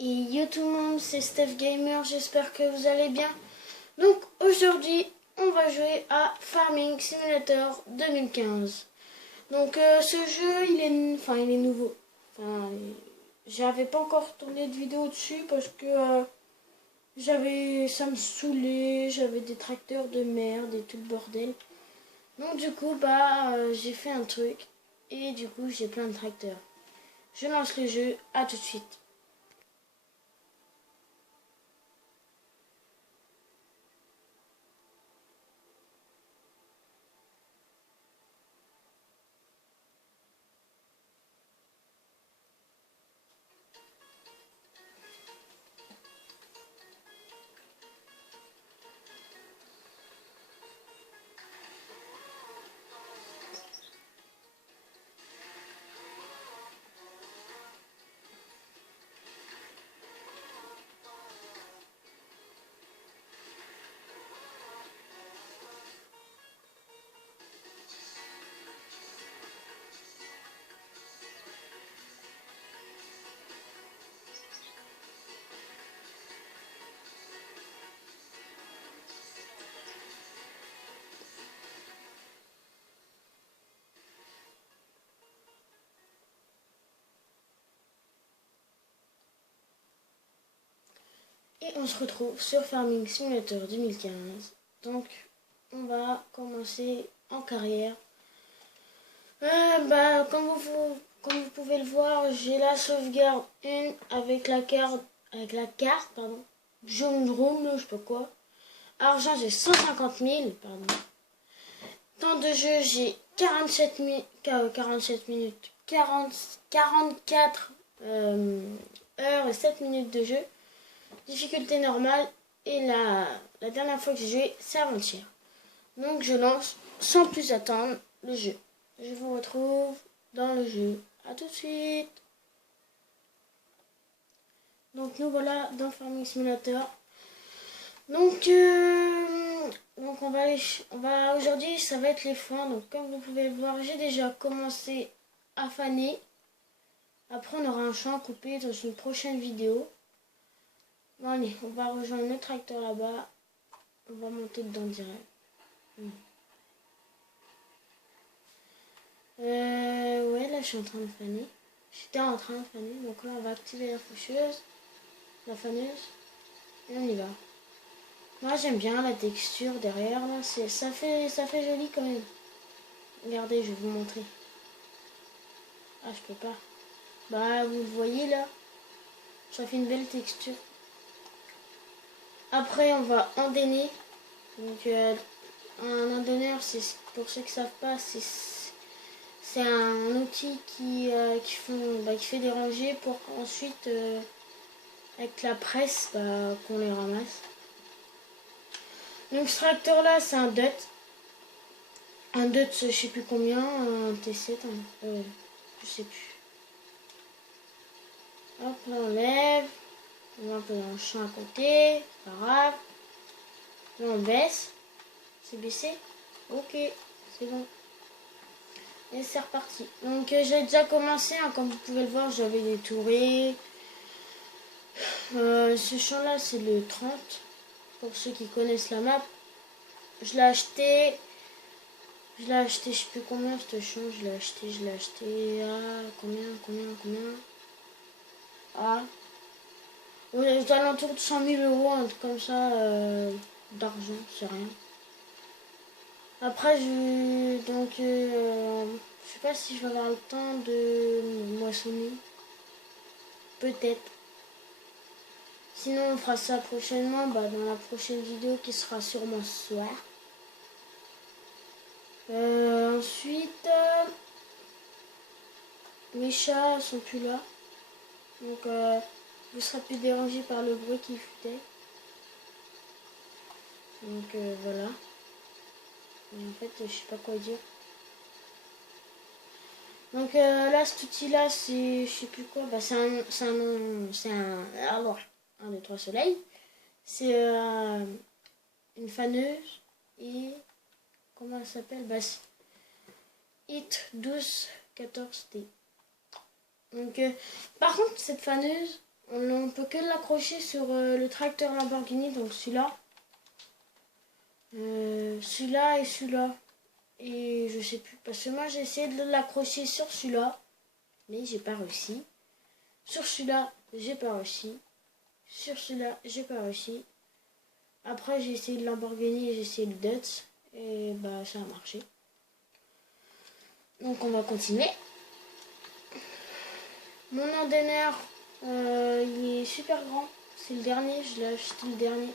Et yo tout le monde, c'est Steph Gamer, j'espère que vous allez bien. Donc aujourd'hui, on va jouer à Farming Simulator 2015. Donc ce jeu, il est nouveau. Enfin, j'avais pas encore tourné de vidéo dessus parce que ça me saoulait, j'avais des tracteurs de merde et tout le bordel. Donc du coup, j'ai fait un truc et du coup, j'ai plein de tracteurs. Je lance le jeu, à tout de suite. Et on se retrouve sur Farming Simulator 2015. Donc, on va commencer en carrière. Comme vous pouvez le voir, j'ai la sauvegarde 1 avec la carte, pardon. Jaune room, je sais pas quoi. Argent, j'ai 150 000, pardon. Temps de jeu, j'ai 47 minutes, 44 heures et 7 minutes de jeu. Difficulté normale. Et la dernière fois que j'ai joué, c'est avant-hier. Donc je lance sans plus attendre le jeu. Je vous retrouve dans le jeu. A tout de suite. Donc nous voilà dans Farming Simulator. Donc on va aujourd'hui, ça va être les foins. Donc comme vous pouvez le voir, j'ai déjà commencé à faner. Après on aura un champ à couper dans une prochaine vidéo. Bon allez, on va rejoindre le tracteur là-bas. On va monter dedans direct. Ouais, là je suis en train de faner. J'étais en train de faner. Donc là on va activer la faucheuse, la faneuse. Et on y va. Moi j'aime bien la texture derrière là. Ça fait joli quand même. Regardez, je vais vous montrer. Ah, je peux pas. Bah vous le voyez là. Ça fait une belle texture. Après on va endainer. Donc un endaineur, c'est pour ceux qui savent pas, c'est un outil qui fait des rangées pour qu'ensuite avec la presse qu'on les ramasse. Donc ce tracteur là, c'est un DUT. Un DUT, je sais plus combien, un T7, je sais plus. Hop, là on lève. On va un peu dans le champ à côté, pas grave. Là on baisse. C'est baissé. Ok, c'est bon. Et c'est reparti. Donc j'ai déjà commencé, hein, comme vous pouvez le voir, j'avais détouré. Ce champ là c'est le 30. Pour ceux qui connaissent la map. Je l'ai acheté, je sais plus combien ce champ, je l'ai acheté à combien à aux alentours de 100 000 euros, un truc comme ça, d'argent, c'est rien. Après, je sais pas si je vais avoir le temps de moissonner. Peut-être. Sinon, on fera ça prochainement, dans la prochaine vidéo qui sera sûrement ce soir. Ensuite, mes chats sont plus là. Donc, vous serez plus dérangé par le bruit qui futait. Donc, voilà. Et en fait, je sais pas quoi dire. Donc là, cet outil-là, c'est, je sais plus quoi, alors, 1, 2, 3 soleil. C'est une faneuse et, comment elle s'appelle, c'est IT 1214T. Donc, par contre, cette faneuse, On peut que l'accrocher sur le tracteur Lamborghini, donc celui-là. Celui-là et celui-là. Et je sais plus, parce que moi j'ai essayé de l'accrocher sur celui-là, mais j'ai pas réussi. Sur celui-là, j'ai pas réussi. Sur celui-là, j'ai pas réussi. Après j'ai essayé le Lamborghini et j'ai essayé le Dutch. Et bah ça a marché. Donc on va continuer. Mon endaineur, il est super grand. C'est le dernier, je l'ai acheté le dernier.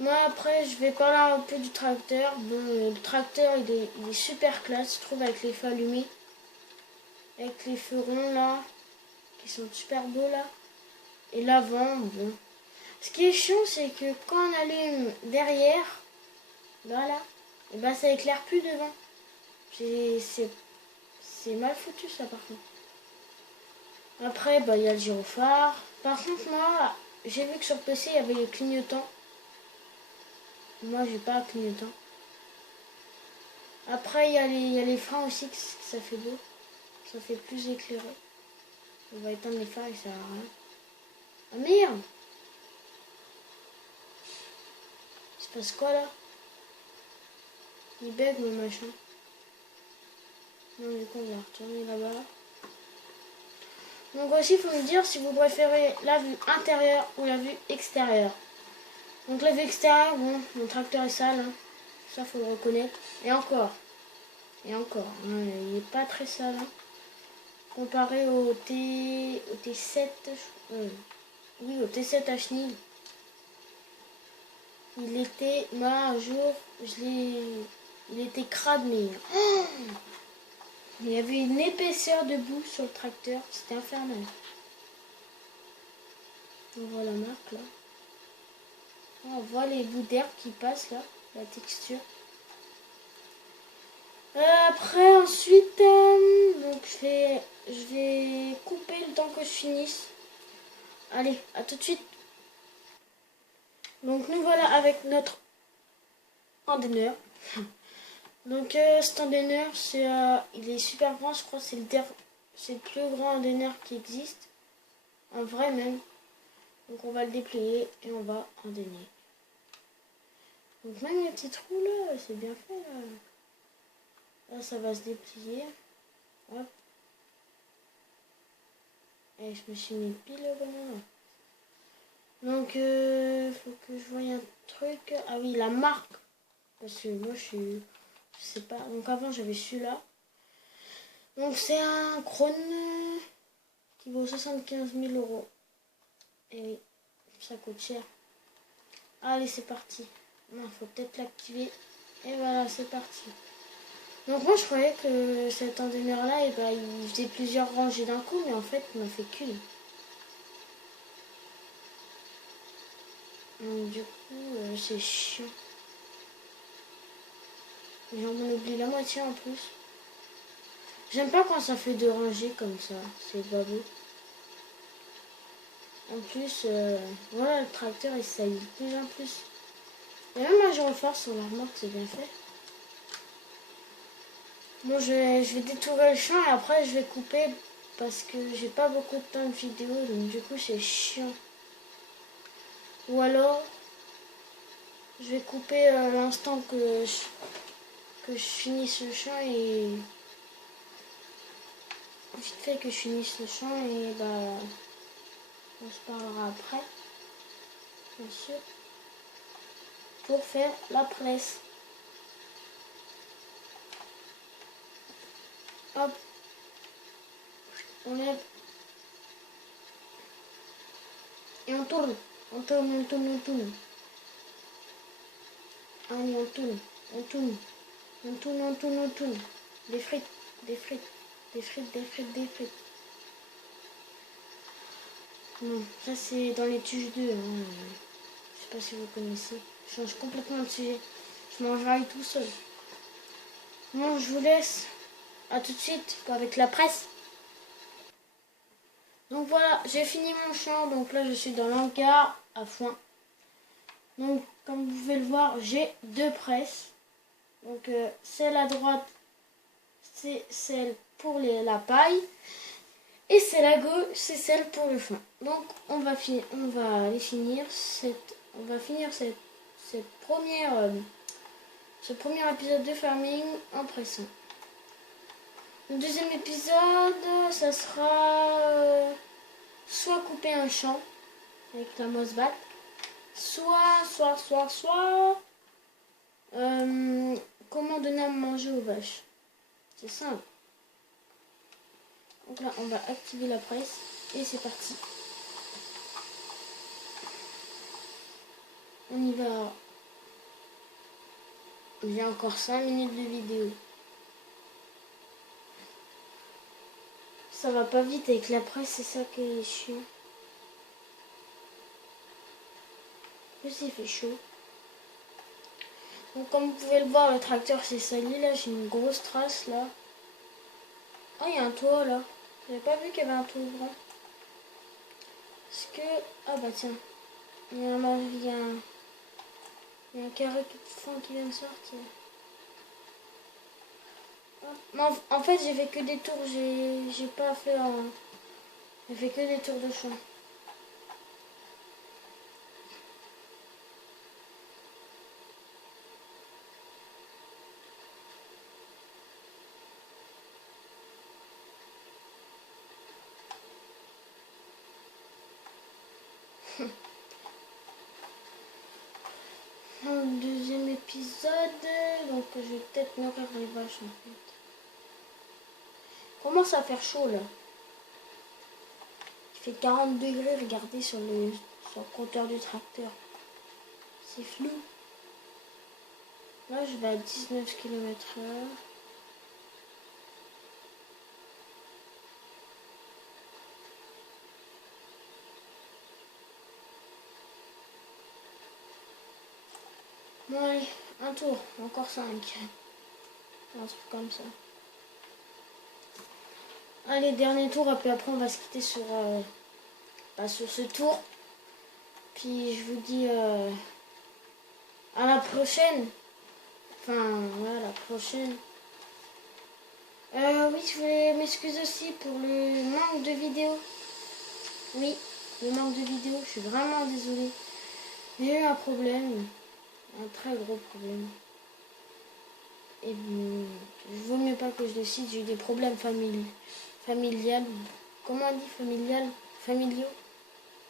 Moi après je vais parler un peu du tracteur. Bon, le tracteur il est super classe, je trouve, avec les feux allumés. Avec les feux ronds là, qui sont super beaux là. Et l'avant, bon. Ce qui est chiant, c'est que quand on allume derrière, voilà, et ben ça éclaire plus devant. C'est mal foutu ça par contre. Après, bah, il y a le gyrophare. Par contre, moi, j'ai vu que sur PC, il y avait les clignotants. Moi, j'ai pas clignotant. Après, il y a les freins aussi, que ça fait beau. Ça fait plus éclairé. On va éteindre les phares, ça sert à rien. Ah merde! Il se passe quoi là? Il bug mon machin. Non, du coup, on va retourner là-bas. Donc aussi, il faut me dire si vous préférez la vue intérieure ou la vue extérieure. Donc la vue extérieure, bon, mon tracteur est sale, hein. Ça faut le reconnaître. Et encore, hein, il n'est pas très sale. Hein. Comparé au T7, oui, au T7 à chenille. Il était, moi un jour, il était crade, mais oh, il y avait une épaisseur de boue sur le tracteur, c'était infernal. On voit la marque là. On voit les bouts d'herbe qui passent là, la texture. Après, ensuite, donc je vais couper le temps que je finisse. Allez, à tout de suite. Donc nous voilà avec notre endaineur. Donc cet endaineur, il est super grand, je crois que c'est le plus grand endaineur qui existe. En vrai même. Donc on va le déplier et on va endainer. Donc même les petits trous là, c'est bien fait là. Là ça va se déplier. Hop. Et je me suis mis pile au bon moment. Donc faut que je voie un truc. Ah oui, la marque. Parce que moi je sais pas. Donc avant j'avais celui-là. Donc c'est un Krone qui vaut 75 000 euros. Et ça coûte cher. Allez, c'est parti. Non, faut peut-être l'activer. Et voilà, c'est parti. Donc moi je croyais que cet endaineur là, il faisait plusieurs rangées d'un coup, mais en fait il n'en fait qu'une. Donc du coup c'est chiant. J'en oublie la moitié en plus. J'aime pas quand ça fait deux rangées comme ça, c'est pas beau. En plus, voilà, le tracteur il saillit de plus en plus. Et même un gyrophare sur la remorque, c'est bien fait. Bon, je vais détourer le champ et après je vais couper parce que j'ai pas beaucoup de temps de vidéo, donc du coup c'est chiant. Ou alors, je vais couper l'instant que je finisse le champ et vite fait que je finisse le champ et bah on se parlera après, bien sûr, pour faire la presse. Hop, on lève et on tourne, on tourne, on tourne, on tourne. Allez, on tourne, on tourne, on tourne, on tourne, on tourne. Des frites, des frites, des frites, des frites, des frites. Non, ça c'est dans les tuches 2. Hein. Je sais pas si vous connaissez. Je change complètement de sujet. Je mangerai tout seul. Bon, je vous laisse. À tout de suite avec la presse. Donc voilà, j'ai fini mon champ. Donc là, je suis dans l'hangar à foin. Donc, comme vous pouvez le voir, j'ai deux presses. Donc, celle à droite, c'est celle pour la paille. Et c'est la gauche, c'est celle pour le fin. Donc on va finir cette première, ce premier épisode de farming en pressant. Le deuxième épisode, ça sera soit couper un champ avec la mossbat, soit comment donner à manger aux vaches. C'est simple. Donc là, on va activer la presse et c'est parti. On y va. J'ai encore 5 minutes de vidéo. Ça va pas vite avec la presse, c'est ça qui est chiant. En plus, il fait chaud. Donc comme vous pouvez le voir, le tracteur s'est sali. Là, j'ai une grosse trace là. Ah, il y a un toit là. J'avais pas vu qu'il y avait un toit grand. Est-ce que... Ah bah tiens. Il y a un carré de fond qui vient de sortir. Non, en fait, j'ai fait que des tours. J'ai pas fait en... J'ai fait que des tours de champ. Dans le deuxième épisode, donc je vais peut-être nourrir les vaches en fait. Commence à faire chaud là. Il fait 40 degrés, regardez sur le compteur du tracteur. C'est flou. Là je vais à 19 km/h. Bon allez, un tour, encore 5. Un truc comme ça. Allez, dernier tour, et puis après on va se quitter sur, sur ce tour. Puis je vous dis à la prochaine. Enfin, voilà, la prochaine. Oui, je voulais m'excuser aussi pour le manque de vidéos. Oui, le manque de vidéos, je suis vraiment désolée. J'ai eu un problème, un très gros problème. Et je vaut mieux pas que je le cite, j'ai eu des problèmes familiales. Comment on dit familial? Familiaux?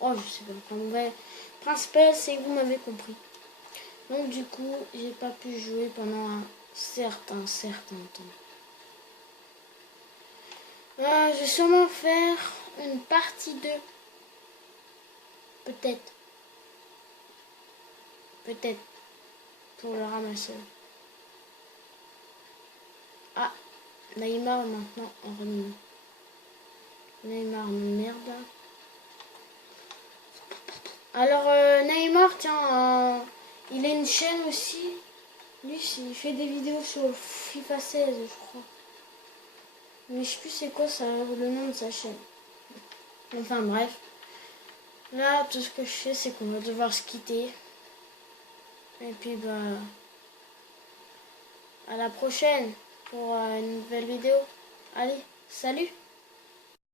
Oh, je sais pas. Enfin, ouais. Principal, c'est que vous m'avez compris. Donc du coup, j'ai pas pu jouer pendant un certain temps. Je vais sûrement faire une partie 2. Peut-être. Peut-être. Pour le ramasseur. Ah, Neymar maintenant en remis. Neymar merde. Alors Neymar, tiens, il a une chaîne aussi. Lui, il fait des vidéos sur FIFA 16, je crois. Mais je sais plus c'est quoi ça, le nom de sa chaîne. Enfin bref. Là, tout ce que je sais, c'est qu'on va devoir se quitter. Et puis bah, à la prochaine pour une nouvelle vidéo. Allez, salut!